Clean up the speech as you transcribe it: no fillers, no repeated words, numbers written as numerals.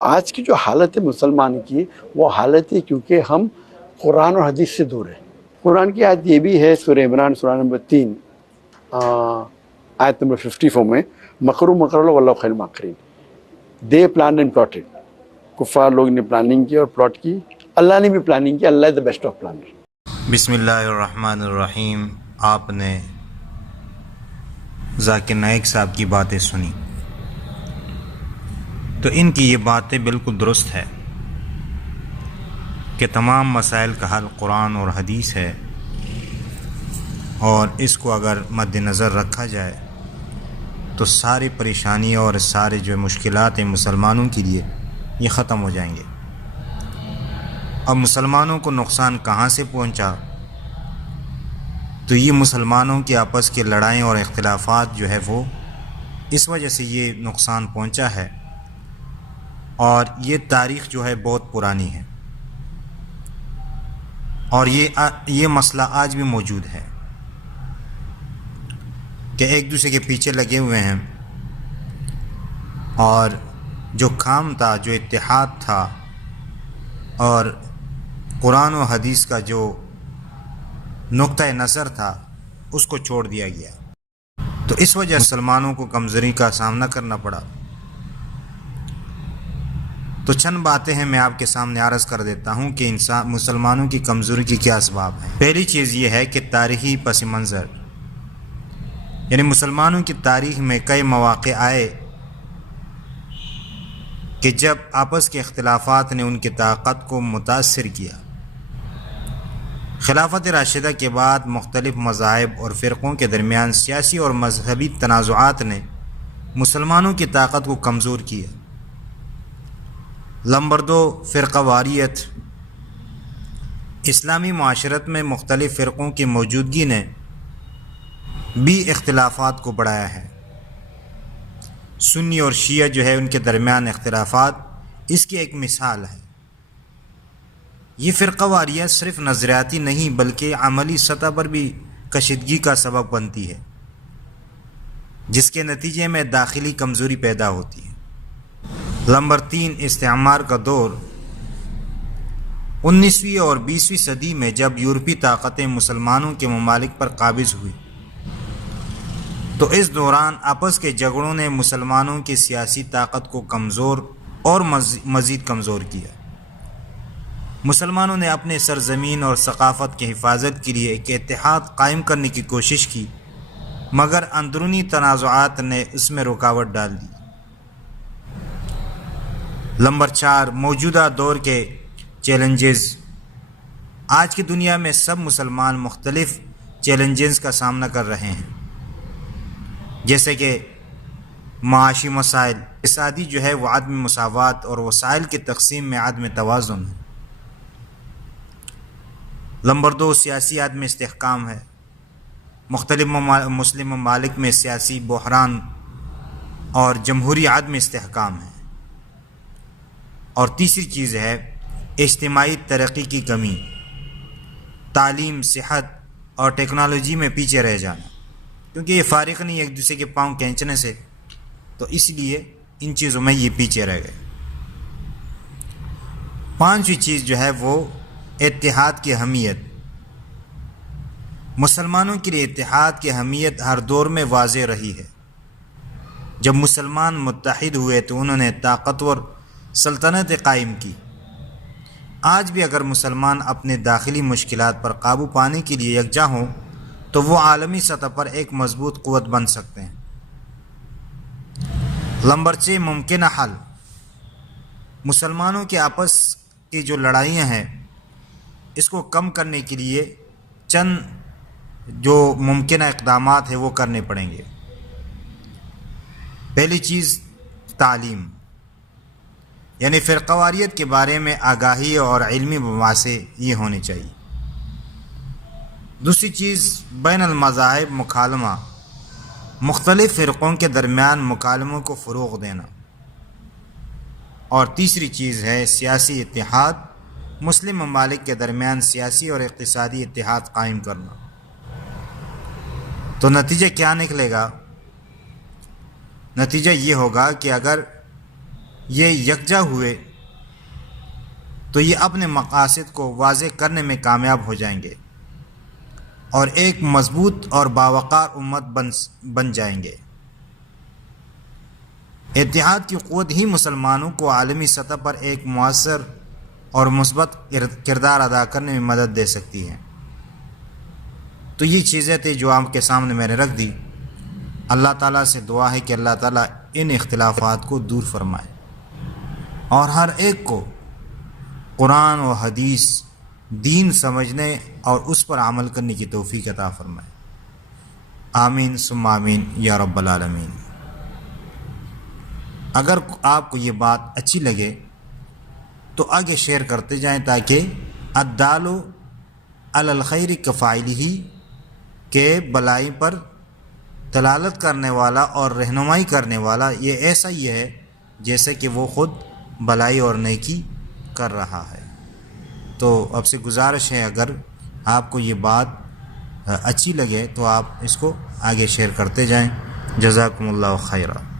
آج کی جو حالت ہے مسلمان کی، وہ حالت ہے کیونکہ ہم قرآن اور حدیث سے دور ہیں۔ قرآن کی آیت یہ بھی ہے سورہ عمران سورہ نمبر 3 آیت نمبر 54 میں، مکر اللہ واللہ خیر الماکرین۔ دے پلان اینڈ پلاٹڈ، کفار لوگ نے پلاننگ کی اور پلاٹ کی، اللہ نے بھی پلاننگ کی، اللہ از دا بیسٹ آف پلانر۔ بسم اللہ الرحمن الرحیم۔ آپ نے ذاکر نائک صاحب کی باتیں سنی تو ان کی یہ باتیں بالکل درست ہے کہ تمام مسائل کا حل قرآن اور حدیث ہے، اور اس کو اگر مد نظر رکھا جائے تو ساری پریشانیاں اور سارے جو مشکلات ہیں مسلمانوں کے لیے یہ ختم ہو جائیں گے۔ اب مسلمانوں کو نقصان کہاں سے پہنچا؟ تو یہ مسلمانوں کے آپس کے لڑائیں اور اختلافات جو ہے وہ اس وجہ سے یہ نقصان پہنچا ہے، اور یہ تاریخ جو ہے بہت پرانی ہے، اور یہ مسئلہ آج بھی موجود ہے کہ ایک دوسرے کے پیچھے لگے ہوئے ہیں، اور جو کام تھا، جو اتحاد تھا، اور قرآن و حدیث کا جو نقطہ نظر تھا اس کو چھوڑ دیا گیا، تو اس وجہ مسلمانوں کو کمزوری کا سامنا کرنا پڑا۔ تو چند باتیں ہیں میں آپ کے سامنے عرض کر دیتا ہوں کہ مسلمانوں کی کمزوری کی کیا اسباب ہیں۔ پہلی چیز یہ ہے کہ تاریخی پس منظر، یعنی مسلمانوں کی تاریخ میں کئی مواقع آئے کہ جب آپس کے اختلافات نے ان کی طاقت کو متاثر کیا۔ خلافت راشدہ کے بعد مختلف مذاہب اور فرقوں کے درمیان سیاسی اور مذہبی تنازعات نے مسلمانوں کی طاقت کو کمزور کیا۔ نمبر 2، فرقہ واریت۔ اسلامی معاشرت میں مختلف فرقوں کی موجودگی نے بھی اختلافات کو بڑھایا ہے۔ سنی اور شیعہ جو ہے ان کے درمیان اختلافات اس کی ایک مثال ہے۔ یہ فرقہ واریت صرف نظریاتی نہیں بلکہ عملی سطح پر بھی کشیدگی کا سبب بنتی ہے، جس کے نتیجے میں داخلی کمزوری پیدا ہوتی ہے۔ نمبر 3، استعمار کا دور۔ 19ویں اور 20ویں صدی میں جب یورپی طاقتیں مسلمانوں کے ممالک پر قابض ہوئی تو اس دوران آپس کے جھگڑوں نے مسلمانوں کی سیاسی طاقت کو کمزور اور مزید کمزور کیا۔ مسلمانوں نے اپنے سرزمین اور ثقافت کی حفاظت کے لیے ایک اتحاد قائم کرنے کی کوشش کی، مگر اندرونی تنازعات نے اس میں رکاوٹ ڈال دی۔ نمبر 4، موجودہ دور کے چیلنجز۔ آج کی دنیا میں سب مسلمان مختلف چیلنجز کا سامنا کر رہے ہیں، جیسے کہ معاشی مسائل، اقتصادی جو ہے وہ عدم مساوات اور وسائل کی تقسیم میں عدم توازن ہے۔ نمبر 2، سیاسی عدم استحکام ہے۔ مختلف مسلم ممالک میں سیاسی بحران اور جمہوری عدم استحکام ہے۔ اور تیسری چیز ہے اجتماعی ترقی کی کمی، تعلیم، صحت اور ٹیکنالوجی میں پیچھے رہ جانا، کیونکہ یہ فارغ نہیں ایک دوسرے کے پاؤں کھینچنے سے، تو اس لیے ان چیزوں میں یہ پیچھے رہ گئے۔ 5ویں چیز جو ہے وہ اتحاد کی اہمیت۔ مسلمانوں کے لیے اتحاد کی اہمیت ہر دور میں واضح رہی ہے۔ جب مسلمان متحد ہوئے تو انہوں نے طاقتور سلطنت قائم کی۔ آج بھی اگر مسلمان اپنے داخلی مشکلات پر قابو پانے کے لیے یکجا ہوں تو وہ عالمی سطح پر ایک مضبوط قوت بن سکتے ہیں۔ نمبر 6، ممکنہ حل۔ مسلمانوں کے آپس کی جو لڑائیاں ہیں اس کو کم کرنے کے لیے چند جو ممکنہ اقدامات ہیں وہ کرنے پڑیں گے۔ پہلی چیز تعلیم، یعنی فرقہ واریت کے بارے میں آگاہی اور علمی مباحثے یہ ہونے چاہیے۔ دوسری چیز بین المذاہب مکالمہ، مختلف فرقوں کے درمیان مکالموں کو فروغ دینا۔ اور تیسری چیز ہے سیاسی اتحاد، مسلم ممالک کے درمیان سیاسی اور اقتصادی اتحاد قائم کرنا۔ تو نتیجہ کیا نکلے گا؟ نتیجہ یہ ہوگا کہ اگر یہ یکجا ہوئے تو یہ اپنے مقاصد کو واضح کرنے میں کامیاب ہو جائیں گے اور ایک مضبوط اور باوقار امت بن جائیں گے۔ اتحاد کی قوت ہی مسلمانوں کو عالمی سطح پر ایک مؤثر اور مثبت کردار ادا کرنے میں مدد دے سکتی ہے۔ تو یہ چیزیں تھیں جو آپ کے سامنے میں نے رکھ دی۔ اللہ تعالیٰ سے دعا ہے کہ اللہ تعالیٰ ان اختلافات کو دور فرمائے اور ہر ایک کو قرآن و حدیث دین سمجھنے اور اس پر عمل کرنے کی توفیق عطا فرمائے۔ آمین ثم آمین یا رب العالمین۔ اگر آپ کو یہ بات اچھی لگے تو آگے شیئر کرتے جائیں تاکہ الدال علی الخیر کفاعلہ کہ بلائی پر دلالت کرنے والا اور رہنمائی کرنے والا یہ ایسا ہی ہے جیسے کہ وہ خود بلائی اور نیکی کر رہا ہے۔ تو اب سے گزارش ہے اگر آپ کو یہ بات اچھی لگے تو آپ اس کو آگے شیئر کرتے جائیں۔ جزاکم اللہ خیرہ۔